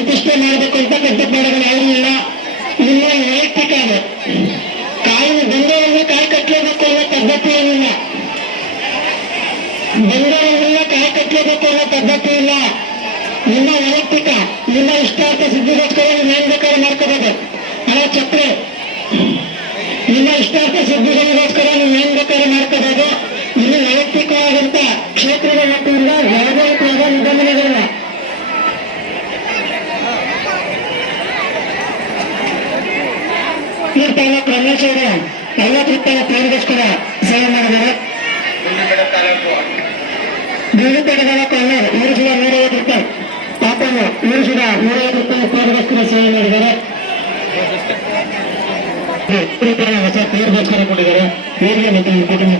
ಇಂತಿಷ್ಟೇ ಮಾಡಬೇಕು ಅಂತ ಮಾಡೋದು ಯಾರು ಇಲ್ಲ. ನಿಮ್ಮ ವೈಯಕ್ತಿಕ ಅದು. ಕಾಯಿನ ಬಂದವರನ್ನ ಕಾಯಿ ಕಟ್ಟಲೇಬೇಕು ಅನ್ನೋ ಪದ್ಧತಿ ಏನಿಲ್ಲ. ಬಂದವರನ್ನ ಕಾಯಿ ಕಟ್ಟಲೇಬೇಕು ಅನ್ನೋ ಪದ್ಧತಿ ಇಲ್ಲ. ನಿಮ್ಮ ವೈಯಕ್ತಿಕ ನಿಮ್ಮ ಇಷ್ಟಾರ್ಥ ಸಿದ್ಧಿಗೋಸ್ಕರ ನೀವು ಏನ್ ಬೇಕಾದ್ರೆ ಮಾಡ್ಕೋಬೋದು. ಅಲ್ಲ ಚಕ್ರೆ ನಿಮ್ಮ ಇಷ್ಟಾರ್ಥ ಸಿದ್ಧಿಗಳಿಗೋಸ್ಕರ ನೀವು ಏನ್ ಬೇಕಾದ್ರೆ ಮಾಡ್ಕೋಬೋದು. ನಿಮ್ಮ ವೈಯಕ್ತಿಕವಾದಂತ ಕ್ಷೇತ್ರದ ತಾಲೂಕು ರಮೇಶ್ ಅವರು ಐವತ್ತು ರೂಪಾಯಿ ಪೇರಿಗೋಸ್ಕರ ಸೇವೆ ಮಾಡಿದ್ದಾರೆ. ಬೀಳುಪೇಟೆ ತಾಲೂಕು ಅಲ್ಲರು ಮೂರು ಸಾವಿರ ನೂರೈವತ್ತು ರೂಪಾಯಿ. ಪಾಪನು ಮೂರು ಸಾವಿರ ನೂರೈವತ್ತು ರೂಪಾಯಿ ಪೇರಿಗೋಸ್ಕರ ಸೇವೆ ಮಾಡಿದ್ದಾರೆ. ಹೊಸ ಪೇರಿಗೋಸ್ಕರ ಕೊಟ್ಟಿದ್ದಾರೆ ಪೇರಿಗೆ ಮತ್ತು ಕುಟುಂಬ